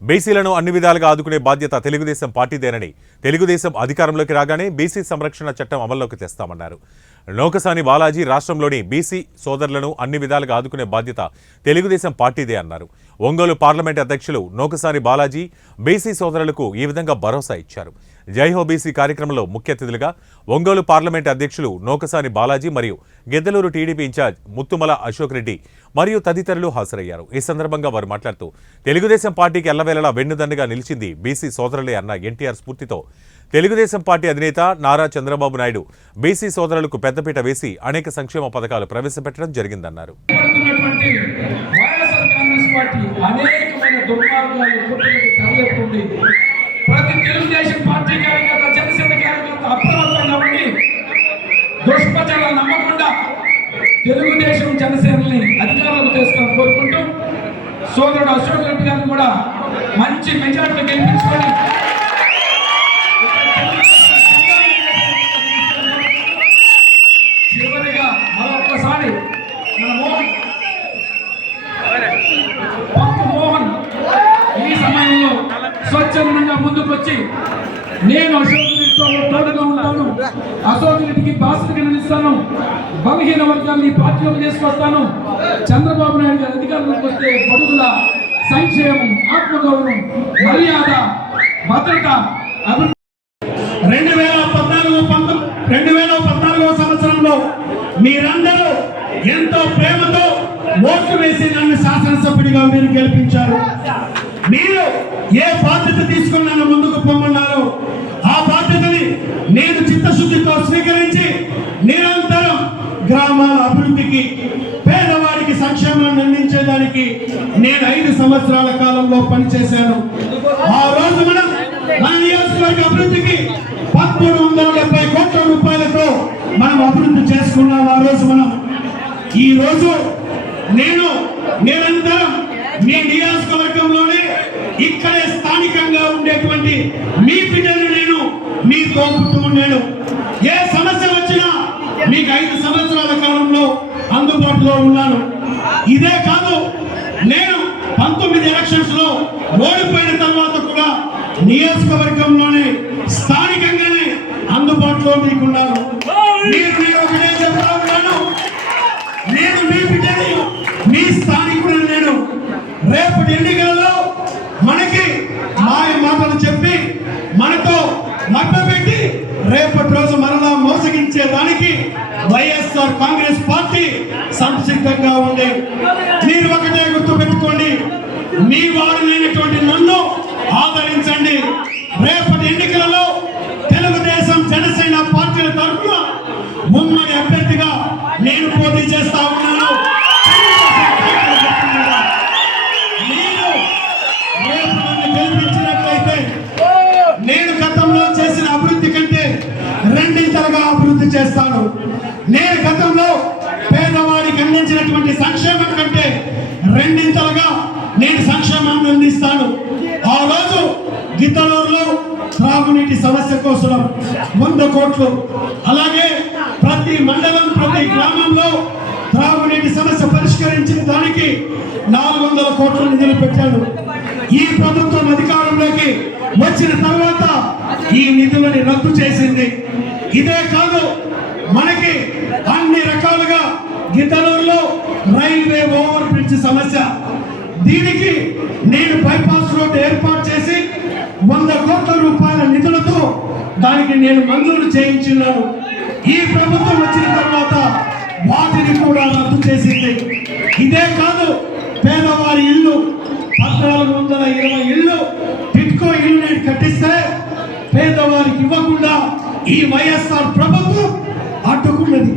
బీసీలను అన్ని విధాలుగా ఆదుకునే బాధ్యత తెలుగుదేశం పార్టీదేనని, తెలుగుదేశం అధికారంలోకి రాగానే బీసీ సంరక్షణ చట్టం అమల్లోకి తెస్తామన్నారు. నోకసాని బాలాజీ రాష్ట్రంలోని బీసీ సోదరులను అన్ని విధాలుగా ఆదుకునే బాధ్యత తెలుగుదేశం పార్టీదే అన్నారు. ఒంగోలు పార్లమెంట్ అధ్యక్షులు నోకసాని బాలాజీ బీసీ సోదరులకు ఈ విధంగా భరోసా ఇచ్చారు. జైహో బీసీ కార్యక్రమంలో ముఖ్య అతిథులుగా ఒంగోలు పార్లమెంట్ అధ్యక్షులు నోకసాని బాలాజీ మరియు గిద్దలూరు టీడీపీ ఇన్ఛార్జ్ ముత్తుమల అశోక్ రెడ్డి మరియు తదితరులు హాజరయ్యారు. ఈ సందర్భంగా వారు మాట్లాడుతూ తెలుగుదేశం పార్టీకి ఎల్లవేళలా వెన్నుదన్నుగా నిలిచింది బీసీ సోదరులే అన్న ఎన్టీఆర్ స్ఫూర్తితో తెలుగుదేశం పార్టీ అధినేత నారా చంద్రబాబు నాయుడు బీసీ సోదరులకు పెద్దపీట వేసి అనేక సంక్షేమ పథకాలు ప్రవేశపెట్టడం జరిగిందన్నారు. ప్రతి తెలుగుదేశం పార్టీ కార్యకర్త, జనసేన కార్యకర్త అప్రమత్తంగా ఉండి దుష్ప్రచారాలు నమ్మకుండా తెలుగుదేశం జనసేనని అధికారంలో చేసుకోవాలని కోరుకుంటూ సోదరుడు అశోక్ రెడ్డి గారిని కూడా మంచి మెజార్టీ గెలిపించుకొని చివరిగా మరొకసారి మోహన్ ఈ సమయంలో స్వచ్ఛందంగా ముందుకు వచ్చి నేను అశోక్ రెడ్డితో తోడుగా ఉంటాను, అశోక్ రెడ్డికి బాసటగా నిలుస్తాను, బలహీన వర్గాన్ని పార్టీలోకి తీసుకొస్తాను, చంద్రబాబు నాయుడు గారి అధికారంలోకి వస్తే బడుగుల సంక్షేమం, ఆత్మగౌరవం, మర్యాద, భద్రత, అభివృద్ధి 2014 సంవత్సరంలో మీరందరూ ఎంతో ప్రేమతో ఓట్లు వేసి నన్ను శాసనసభ్యుడిగా మీరు గెలిపించారు. మీరు ఏ బాధ్యత తీసుకుని నన్ను ముందుకు పొమ్మన్నారో ఆ బాధ్యతని నేను చిత్తశుద్ధితో స్వీకరించి నిరంతరం గ్రామాల అభివృద్ధికి, పేదవాడికి సంక్షేమాన్ని అందించేదానికి నేను 5 సంవత్సరాల కాలంలో పనిచేశాను. ఆ రోజు మన నియోజకవర్గ అభివృద్ధికి 1370 కోట్ల రూపాయలతో మనం అభివృద్ధి చేసుకున్నాం. ఆ రోజు ఈ రోజు నేను నిరంతరం మీ నియోజకవర్గంలోనే ఇక్కడే స్థానికంగా ఉండేటువంటి మీ బిడ్డలు నేను మీతో పుట్టు ఉన్నాను. ఏ సమస్య వచ్చినా మీకు 5 సంవత్సరాల కాలంలో అందుబాటులో ఉన్నాను. ఇదే కాదు, నేను 19 ఎలక్షన్స్ లో ఓడిపోయిన తర్వాత కూడా నియోజకవర్గంలోనే స్థానికంగానే అందుబాటులో మీకున్నాను. నేను ఒకటే చెప్తా ఉన్నాను, నేను మీ బిడ్డని, మీ స్థానికుడు. నేను రేపటి ఎన్నికలలో మనకి మాయ మాటలు చెప్పి మనతో మభ్యపెట్టి రేపటి రోజు మరలా మోసగించేదానికి వైఎస్ఆర్ కాంగ్రెస్ పార్టీ సంసిద్ధంగా ఉంది. మీరు ఒకటే గుర్తు పెట్టుకోండి, మీ వారినైనటువంటి నన్ను ఆదరించండి. రేపటి ఎన్నికలలో తెలుగుదేశం, జనసేన పార్టీల తరఫున ఉమ్మడి అభ్యర్థిగా నేను పోటీ చేస్తా ఉన్నాను. మీరు రేపు నన్ను గెలిపించినట్లయితే నేను గతంలో చేసిన అభివృద్ధి కంటే 2 అభివృద్ధి చేస్తాను. నేను గతంలో పేదవాడికి అందించినటువంటి సంక్షేమం కంటే 2 నేను సంక్షేమాన్ని అందిస్తాను. ఆ రోజు గిద్దలూరులో త్రాగునీటి సమస్య కోసం 100 కోట్లు, అలాగే ప్రతి మండలం, ప్రతి గ్రామంలో త్రాగునీటి సమస్య పరిష్కరించిన దానికి 400 కోట్ల నిధులు పెట్టాను. ఈ ప్రభుత్వం అధికారంలోకి వచ్చిన తర్వాత ఈ నిధులని రద్దు చేసింది. ఇదే కాదు, మనకి అన్ని రకాలుగా గిద్దలూరులో రైల్వే ఓవర్ బ్రిడ్జ్ సమస్య, దీనికి నేను బైపాస్ రోడ్ ఏర్పాటు చేసి 100 కోట్ల రూపాయల నిధులతో దానికి నేను మంజూరు చేయించున్నాను. ఈ ప్రభుత్వం వచ్చిన తర్వాత వాటిని కూడా రద్దు చేసింది. ఇదే కాదు, పేదవారి ఇల్లు 1420 ఇల్లు టిట్కో ఇల్లు నేను కట్టిస్తే పేదవారికి ఇవ్వకుండా ఈ వైఎస్ఆర్ ప్రభుత్వం అడ్డుకున్నది.